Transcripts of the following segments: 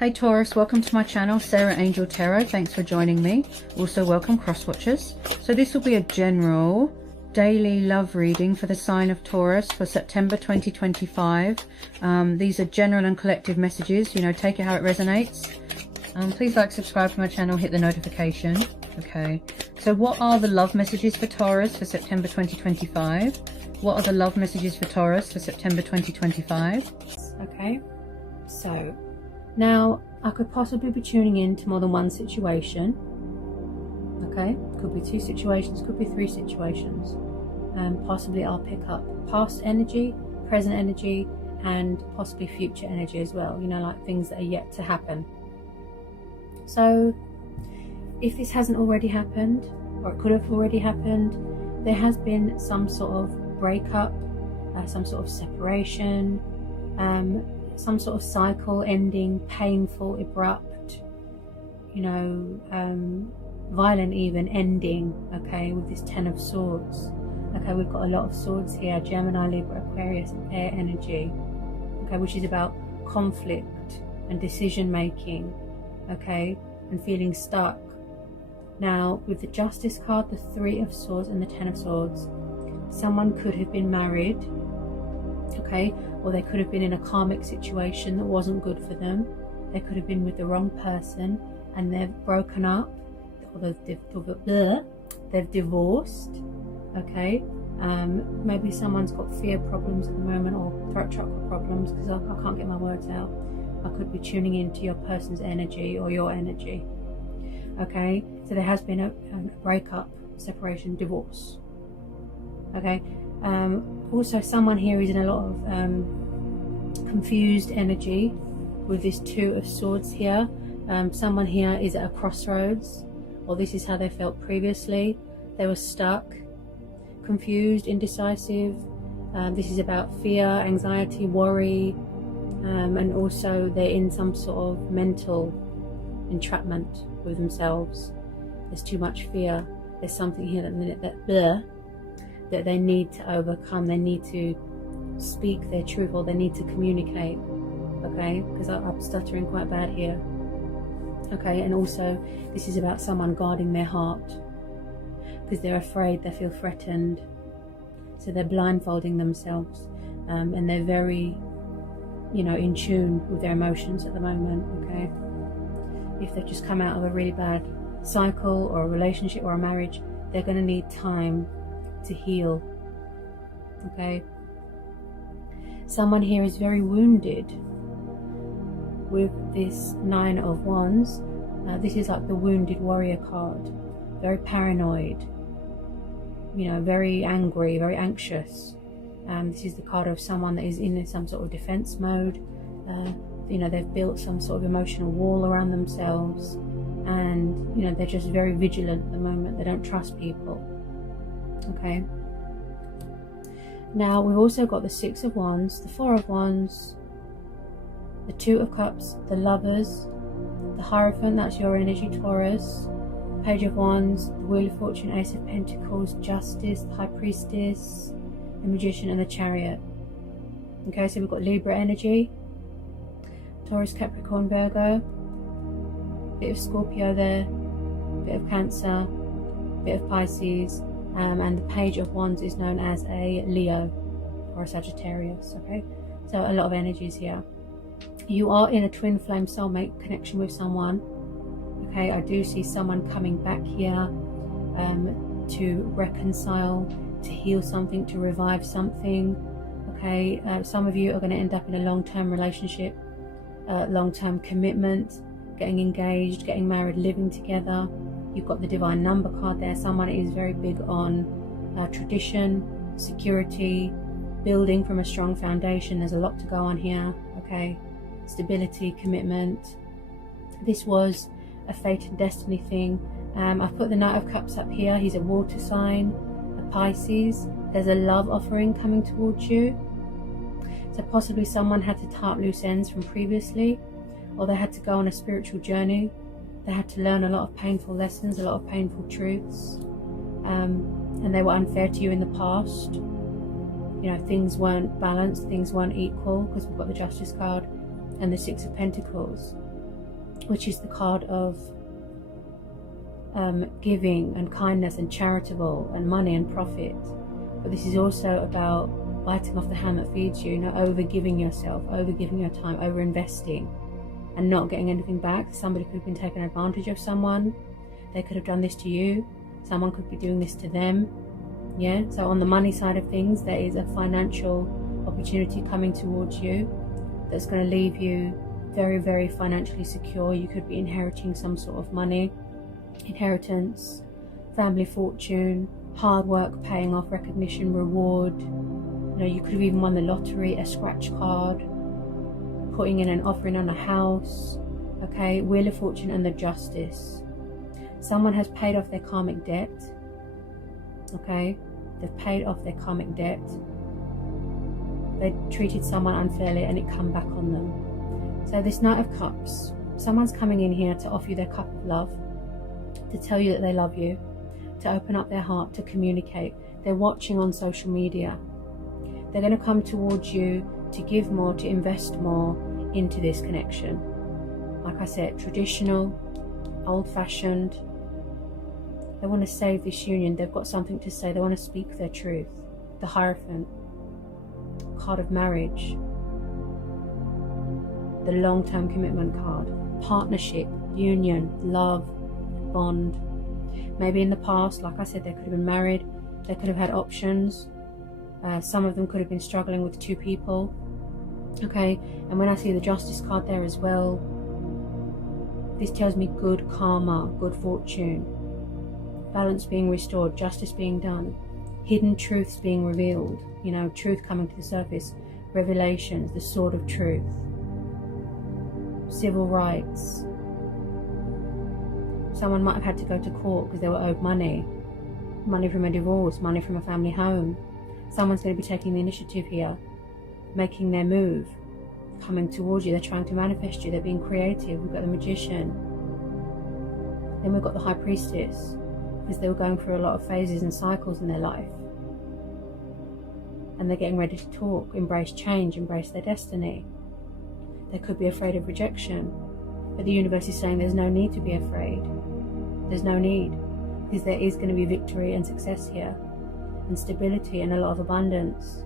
Hey Taurus, welcome to my channel, Sarah Angel Tarot. Thanks for joining me. Also welcome cross watchers. So this will be a general daily love reading for the sign of Taurus for September 2025. These are general and collective messages, you know, take it how it resonates. Please like, subscribe to my channel, hit the notification. Okay, so what are the love messages for Taurus for September 2025? What are the love messages for Taurus for September 2025? Okay, so now I could possibly be tuning in to more than one situation. Okay, could be two situations, could be three situations. Possibly I'll pick up past energy, present energy, and possibly future energy as well, you know, like things that are yet to happen. So if this hasn't already happened, or it could have already happened, there has been some sort of breakup, some sort of separation, some sort of cycle ending, painful, abrupt, you know, violent even ending, okay, with this Ten of Swords. Okay, we've got a lot of swords here, Gemini, Libra, Aquarius, air energy, okay, which is about conflict and decision making, okay, and feeling stuck. Now, with the Justice card, the Three of Swords and the Ten of Swords, someone could have been married, okay, or they could have been in a karmic situation that wasn't good for them. They could have been with the wrong person and they've broken up, or they've divorced, okay. Maybe someone's got fear problems at the moment, or throat chakra problems, because I can't get my words out. I could be tuning into your person's energy or your energy, okay. So there has been a breakup, separation, divorce, okay. Also someone here is in a lot of confused energy with this Two of Swords here. Someone here is at a crossroads, or this is how they felt previously. They were stuck, confused, indecisive. This is about fear, anxiety, worry, and also they're in some sort of mental entrapment with themselves. There's too much fear. There's something here that they need to overcome. They need to speak their truth, or they need to communicate, okay, because I'm stuttering quite bad here, okay. And also this is about someone guarding their heart, because they're afraid, they feel threatened, so they're blindfolding themselves, and they're very, you know, in tune with their emotions at the moment, okay. If they've just come out of a really bad cycle or a relationship or a marriage, they're going to need time to heal, okay. Someone here is very wounded with this Nine of Wands. This is like the wounded warrior card, very paranoid, you know, very angry, very anxious. This is the card of someone that is in some sort of defense mode. You know, they've built some sort of emotional wall around themselves, and you know, they're just very vigilant at the moment. They don't trust people, okay. Now we've also got the Six of Wands, the Four of Wands, the Two of Cups, the Lovers, the Hierophant, that's your energy, Taurus, Page of Wands, the Wheel of Fortune, Ace of Pentacles, Justice, the High Priestess, the Magician, and the Chariot. Okay, so we've got Libra energy, Taurus, Capricorn, Virgo, bit of Scorpio there, bit of Cancer, bit of Pisces, and the Page of Wands is known as a Leo or a Sagittarius, okay. So a lot of energies here. You are in a twin flame soulmate connection with someone, okay. I do see someone coming back here to reconcile, to heal something, to revive something, okay. Some of you are going to end up in a long-term relationship, long-term commitment, getting engaged, getting married, living together. You've got the Divine Number card there. Someone is very big on tradition, security, building from a strong foundation. There's a lot to go on here, okay. Stability, commitment. This was a fate and destiny thing. I've put the Knight of Cups up here. He's a water sign, a Pisces. There's a love offering coming towards you. So possibly someone had to tie up loose ends from previously, or they had to go on a spiritual journey. They had to learn a lot of painful lessons, a lot of painful truths, and they were unfair to you in the past. You know, things weren't balanced, things weren't equal, because we've got the Justice card and the Six of Pentacles. which is the card of giving and kindness and charitable and money and profit. But this is also about biting off the hand that feeds you, over giving yourself, over giving your time, over investing and not getting anything back. Somebody could have been taking advantage of someone. They could have done this to you. Someone could be doing this to them. Yeah, so on the money side of things, there is a financial opportunity coming towards you that's going to leave you very, very financially secure. You could be inheriting some sort of money, inheritance, family fortune, hard work paying off, recognition, reward. You could have even won the lottery, a scratch card, putting in an offering on a house. Okay, Wheel of Fortune and the Justice. Someone has paid off their karmic debt. Okay, they've paid off their karmic debt. They treated someone unfairly and it come back on them. So this Knight of Cups, someone's coming in here to offer you their cup of love, to tell you that they love you, to open up their heart, to communicate. They're watching on social media. They're going to come towards you to give more, to invest more into this connection. Like I said, traditional, old-fashioned. They want to save this union. They've got something to say. They want to speak their truth. The Hierophant, card of marriage, the long-term commitment card, partnership, union, love, bond. Maybe in the past, like I said, they could have been married. They could have had options. Some of them could have been struggling with two people. Okay, and when I see the Justice card there as well, this tells me good karma, good fortune, balance being restored, justice being done, hidden truths being revealed, truth coming to the surface, revelations, the sword of truth, civil rights. Someone might have had to go to court because they were owed money from a divorce, money from a family home. Someone's going to be taking the initiative here, making their move, coming towards you. They're trying to manifest you. They're being creative. We've got the Magician. Then we've got the High Priestess, because they were going through a lot of phases and cycles in their life. And they're getting ready to talk, embrace change, embrace their destiny. They could be afraid of rejection, but the universe is saying there's no need to be afraid. There's no need, because there is going to be victory and success here, and stability and a lot of abundance.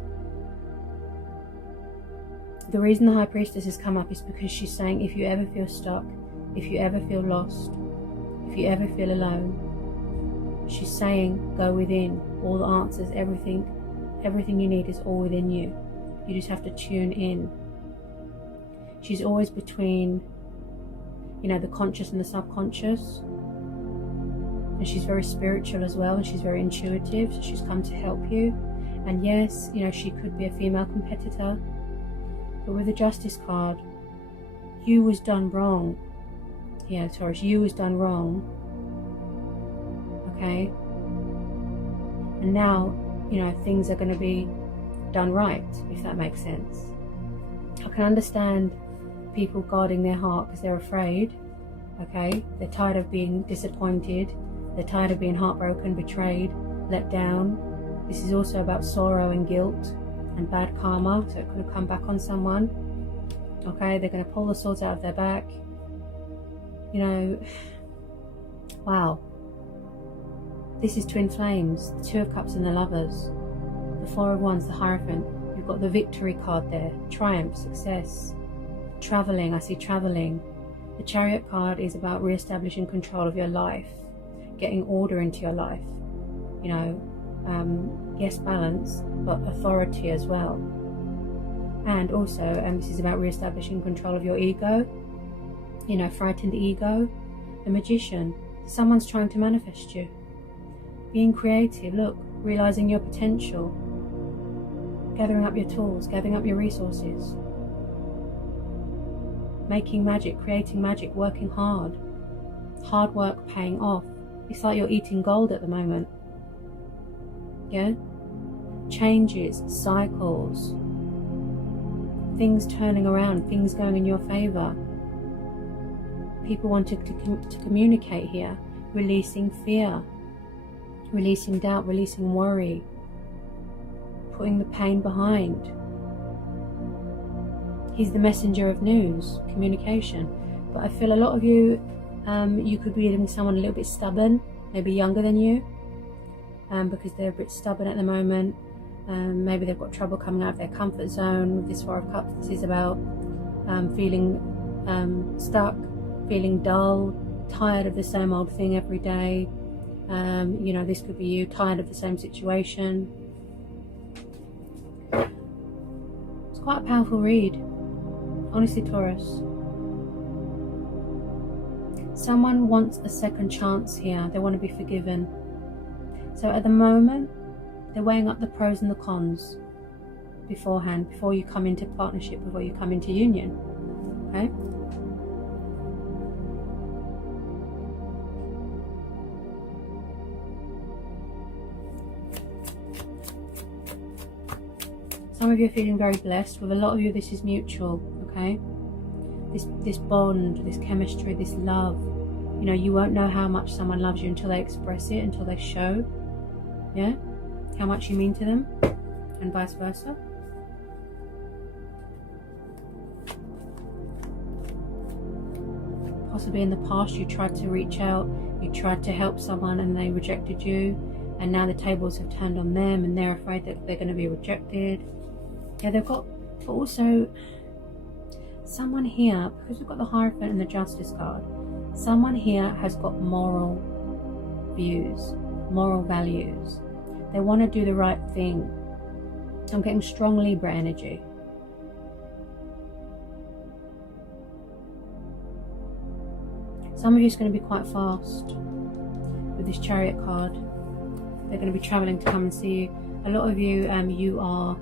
The reason the High Priestess has come up is because she's saying, if you ever feel stuck, if you ever feel lost, if you ever feel alone, she's saying, go within. All the answers, everything you need is all within you. You just have to tune in. She's always between, the conscious and the subconscious. And she's very spiritual as well, and she's very intuitive, so she's come to help you. And yes, she could be a female competitor, but with the Justice card, you was done wrong. Yeah, Taurus, you was done wrong. Okay? And now, things are going to be done right, if that makes sense. I can understand people guarding their heart because they're afraid. Okay? They're tired of being disappointed. They're tired of being heartbroken, betrayed, let down. This is also about sorrow and guilt and bad karma, so it could have come back on someone. Okay, they're going to pull the swords out of their back. Wow. This is twin flames, the Two of Cups and the Lovers, the Four of Wands, the Hierophant. You've got the Victory card there, triumph, success, traveling. I see traveling. The Chariot card is about re-establishing control of your life, getting order into your life. Yes, balance, but authority as well. And also, this is about re-establishing control of your ego, frightened ego. The Magician, someone's trying to manifest you. Being creative, look, realizing your potential, gathering up your tools, gathering up your resources, making magic, creating magic, working hard. Hard work paying off. It's like you're eating gold at the moment. Yeah? Changes, cycles, things turning around, things going in your favor. People wanting to communicate here, releasing fear, releasing doubt, releasing worry, putting the pain behind. He's the messenger of news, communication. But I feel a lot of you, you could be dealing with someone a little bit stubborn, maybe younger than you, because they're a bit stubborn at the moment. Maybe they've got trouble coming out of their comfort zone with this Four of Cups. This is about feeling stuck, feeling dull, tired of the same old thing every day. You know, this could be you, tired of the same situation. It's quite a powerful read, honestly, Taurus. Someone wants a second chance here. They want to be forgiven. So at the moment, they're weighing up the pros and the cons beforehand, before you come into partnership, before you come into union. Okay? Some of you are feeling very blessed. With a lot of you, this is mutual. Okay? This bond, this chemistry, this love. You know, you won't know how much someone loves you until they express it, until they show, yeah, how much you mean to them, and vice versa. Possibly in the past you tried to reach out, you tried to help someone and they rejected you, and now the tables have turned on them and they're afraid that they're going to be rejected. Yeah, they've got, but also someone here, because we've got the Hierophant and the Justice card, someone here has got moral views, moral values. They want to do the right thing. I'm getting strong Libra energy. Some of you is going to be quite fast with this Chariot card. They're going to be traveling to come and see you. A lot of you, you are,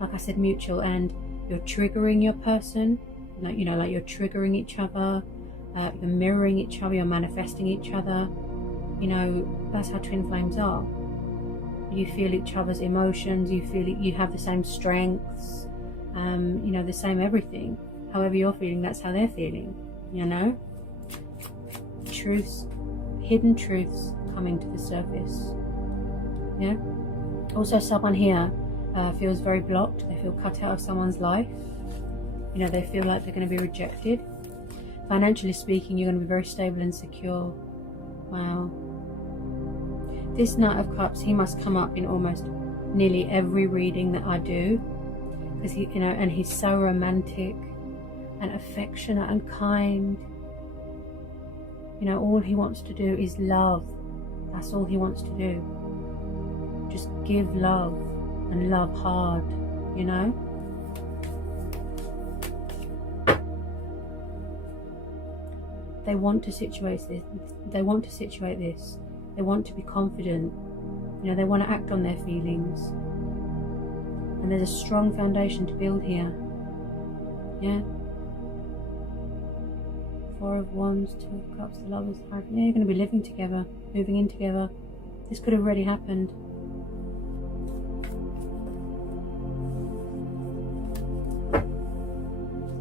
like I said, mutual, and you're triggering your person. Like, you know, like you're triggering each other. You're mirroring each other. You're manifesting each other. You know, that's how twin flames are. You feel each other's emotions. You feel you have the same strengths. You know, the same everything. However you're feeling, that's how they're feeling. You know, truths, hidden truths coming to the surface. Yeah. Also, someone here feels very blocked. They feel cut out of someone's life. You know, they feel like they're going to be rejected. Financially speaking, you're going to be very stable and secure. Wow. This Knight of Cups, he must come up in almost nearly every reading that I do, because he, you know, and he's so romantic and affectionate and kind. You know, all he wants to do is love. That's all he wants to do. Just give love, and love hard, you know. They want to situate this. They want to situate this. They want to be confident. You know, they want to act on their feelings. And there's a strong foundation to build here. Yeah. Four of Wands, Two of Cups, the Lovers. Yeah, you're going to be living together, moving in together. This could have already happened.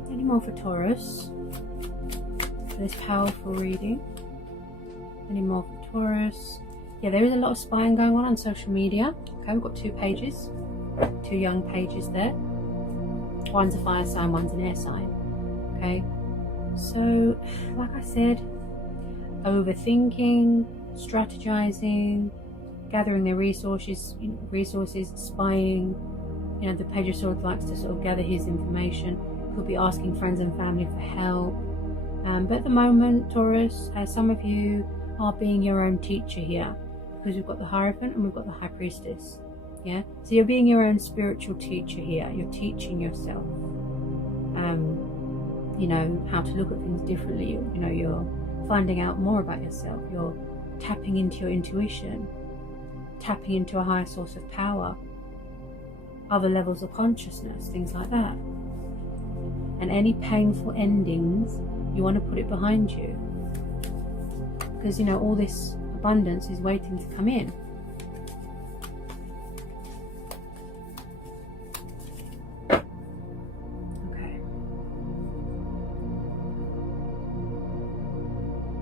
Any more for Taurus? For this powerful reading. Any more for Taurus? Yeah, there is a lot of spying going on social media. Okay, we've got two pages. Two young pages there. One's a fire sign, one's an air sign. Okay. So, like I said, overthinking, strategizing, gathering their resources, spying. You know, the Page of Swords likes to sort of gather his information. Could be asking friends and family for help. But at the moment, Taurus, some of you are being your own teacher here, because we've got the Hierophant and we've got the High Priestess. Yeah, so you're being your own spiritual teacher here. You're teaching yourself. You know, how to look at things differently. You know, you're finding out more about yourself. You're tapping into your intuition, tapping into a higher source of power, other levels of consciousness, things like that. And any painful endings, you want to put it behind you, because, you know, all this abundance is waiting to come in.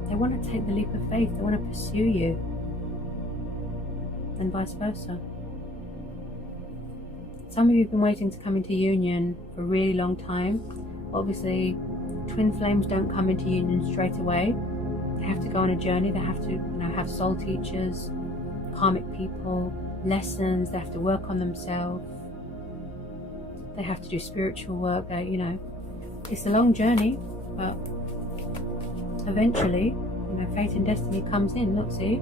They want to take the leap of faith. They want to pursue you, and vice versa. Some of you have been waiting to come into union for a really long time. Obviously, twin flames don't come into union straight away. They have to go on a journey. They have to, you know, have soul teachers, karmic people, lessons. They have to work on themselves. They have to do spiritual work. They, you know, it's a long journey, but eventually, you know, fate and destiny comes in. Look, see,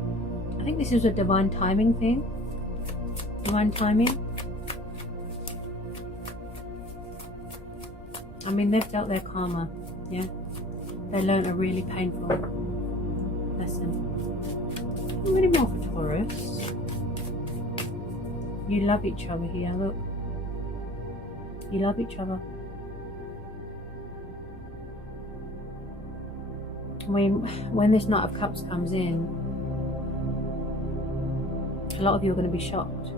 I think this is a divine timing thing. Divine timing. I mean, they've dealt their karma, yeah. They learned a really painful lesson. Any more for Taurus? You love each other here, look. You love each other. When this Knight of Cups comes in, a lot of you are going to be shocked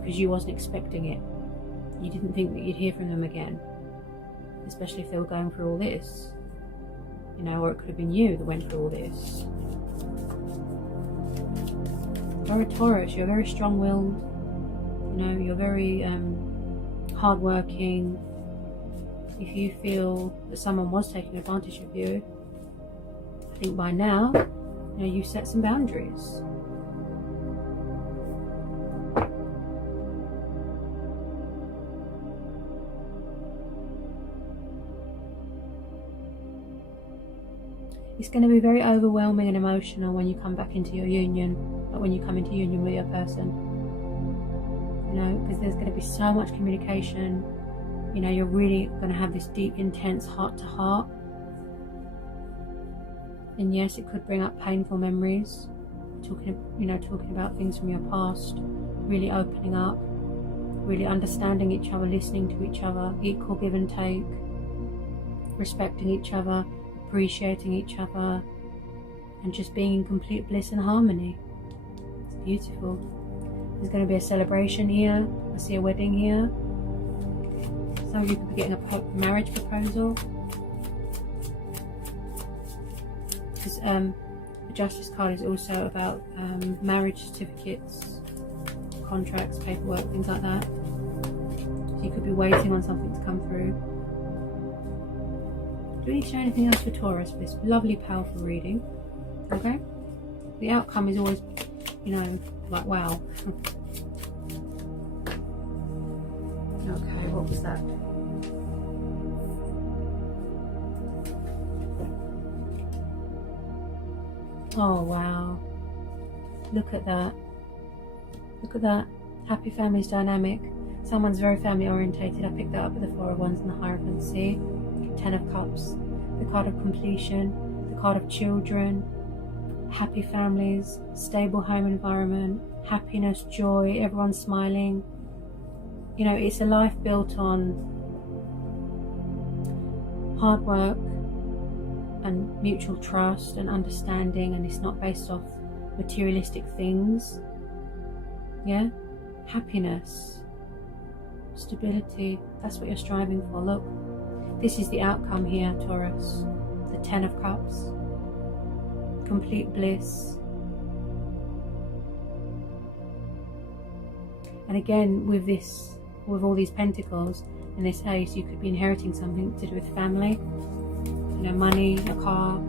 because you wasn't expecting it. You didn't think that you'd hear from them again, especially if they were going through all this, you know, or it could have been you that went through all this. You're a Taurus, you're very strong-willed, you know, you're very hard-working. If you feel that someone was taking advantage of you, I think by now, you know, you set some boundaries. It's going to be very overwhelming and emotional when you come back into your union, like when you come into union with your person. You know, because there's going to be so much communication. You know, you're really going to have this deep, intense heart-to-heart. And yes, it could bring up painful memories. Talking about things from your past. Really opening up. Really understanding each other, listening to each other. Equal give and take. Respecting each other. Appreciating each other, and just being in complete bliss and harmony. It's beautiful. There's going to be a celebration here. I see a wedding here. Some of you could be getting a marriage proposal. Because the Justice card is also about marriage certificates, contracts, paperwork, things like that. So you could be waiting on something to come through. Do we need to know anything else for Taurus for this lovely, powerful reading? Okay? The outcome is always, you know, like, wow. Okay, what was that? Oh, wow. Look at that. Look at that. Happy families dynamic. Someone's very family orientated. I picked that up with the Four of Wands and the Hierophant. See? Ten of Cups, the card of completion, the card of children, happy families, stable home environment, happiness, joy, everyone smiling. You know, it's a life built on hard work and mutual trust and understanding, and it's not based off materialistic things. Yeah? Happiness, stability, that's what you're striving for. Look. This is the outcome here, Taurus. The Ten of Cups. Complete bliss. And again, with this, with all these pentacles and this ace, you could be inheriting something to do with family. You know, money, a car.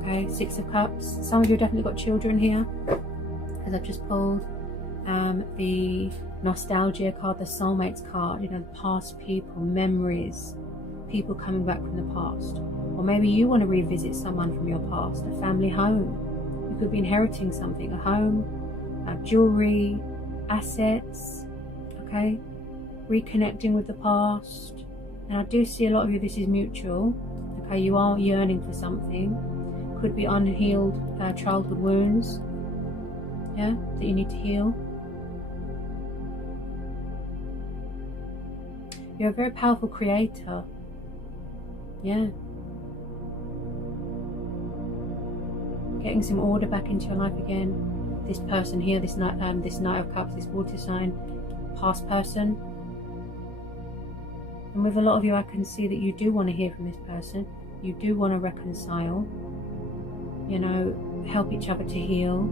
Okay, Six of Cups. Some of you have definitely got children here, as I've just pulled. The nostalgia card, the soulmates card. You know, past people, memories. People coming back from the past, or maybe you want to revisit someone from your past, a family home. You could be inheriting something, a home, jewelry, assets, okay, reconnecting with the past. And I do see a lot of you, this is mutual, okay, you are yearning for something. Could be unhealed childhood wounds, yeah, that you need to heal. You're a very powerful creator. Yeah. Getting some order back into your life again. This person here, this Knight of Cups, this water sign, past person. And with a lot of you, I can see that you do want to hear from this person. You do want to reconcile. You know, help each other to heal.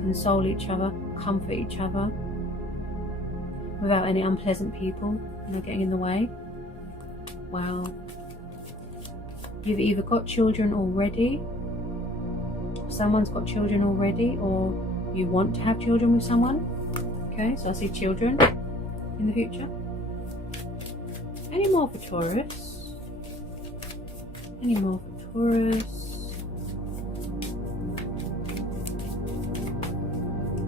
Console each other, comfort each other. Without any unpleasant people, you know, getting in the way. Wow. You've either got children already, someone's got children already, or you want to have children with someone. Okay, so I see children in the future. Any more for Taurus? Any more for Taurus?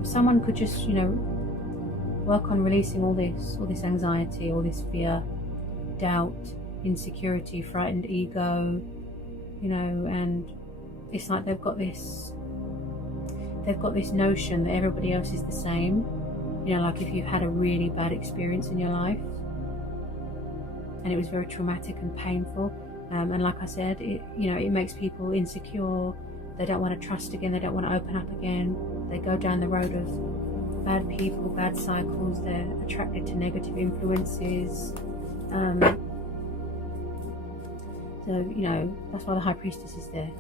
Someone could just, you know, work on releasing all this anxiety, all this fear, doubt, insecurity, frightened ego, you know, and it's like they've got this notion that everybody else is the same. You know, like if you've had a really bad experience in your life and it was very traumatic and painful, and like I said, it makes people insecure. They don't want to trust again, they don't want to open up again, they go down the road of bad people, bad cycles, they're attracted to negative influences. So, you know, that's why the High Priestess is there.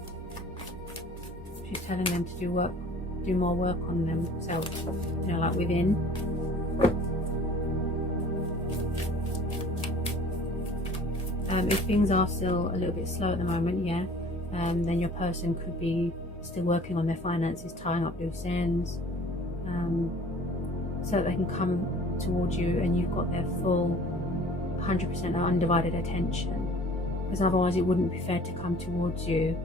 She's telling them to do more work on themselves, you know, like within. If things are still a little bit slow at the moment, yeah, then your person could be still working on their finances, tying up loose ends, so that they can come towards you and you've got their full 100% undivided attention. Because otherwise it wouldn't be fair to come towards you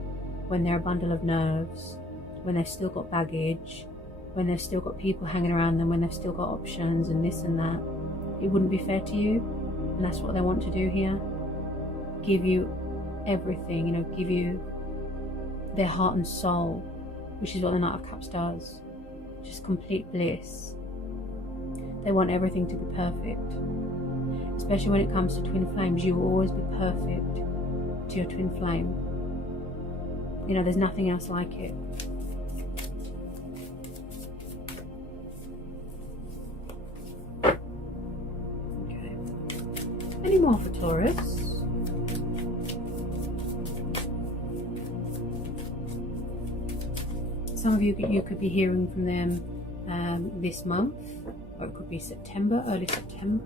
when they're a bundle of nerves, when they've still got baggage, when they've still got people hanging around them, when they've still got options and this and that. It wouldn't be fair to you, and that's what they want to do here. Give you everything, you know, give you their heart and soul, which is what the Knight of Cups does. Just complete bliss. They want everything to be perfect. Especially when it comes to twin flames, you will always be perfect to your twin flame. You know, there's nothing else like it. Okay. Any more for Taurus? Some of you could be hearing from them this month, or it could be September, early September.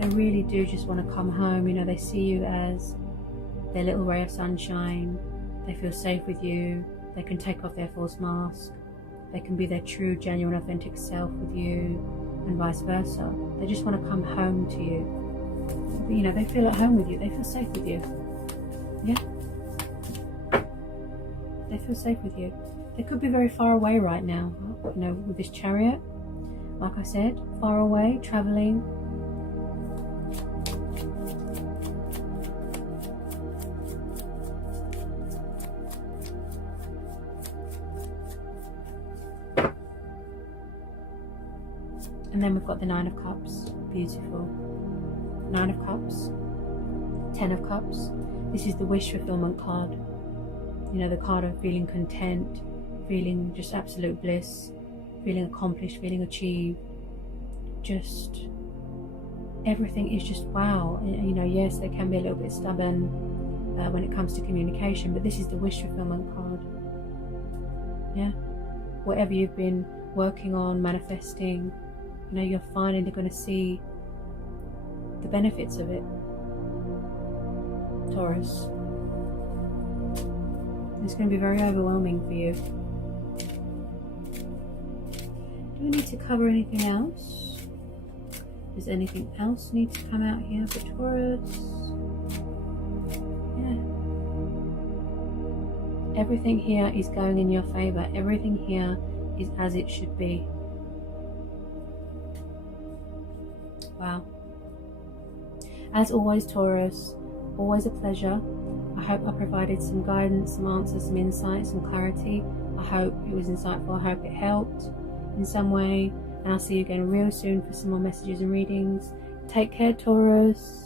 They really do just want to come home. You know, they see you as their little ray of sunshine. They feel safe with you. They can take off their false mask. They can be their true, genuine, authentic self with you, and vice versa. They just want to come home to you. You know, they feel at home with you. They feel safe with you. Yeah? They feel safe with you. They could be very far away right now, you know, with this Chariot. Like I said, far away, traveling. And then we've got the Nine of Cups. Beautiful. Nine of Cups. 10 of Cups. This is the wish fulfillment card. You know, the card of feeling content, feeling just absolute bliss, feeling accomplished, feeling achieved. Just everything is just wow. You know, yes, they can be a little bit stubborn when it comes to communication, but this is the wish fulfillment card. Yeah. Whatever you've been working on, manifesting, you know, you're finally going to see the benefits of it, Taurus. It's going to be very overwhelming for you. Do we need to cover anything else? Does anything else need to come out here for Taurus? Yeah. Everything here is going in your favor. Everything here is as it should be. Wow. As always, Taurus, always a pleasure. I hope I provided some guidance, some answers, some insight, some clarity. I hope it was insightful. I hope it helped in some way. And I'll see you again real soon for some more messages and readings. Take care, Taurus.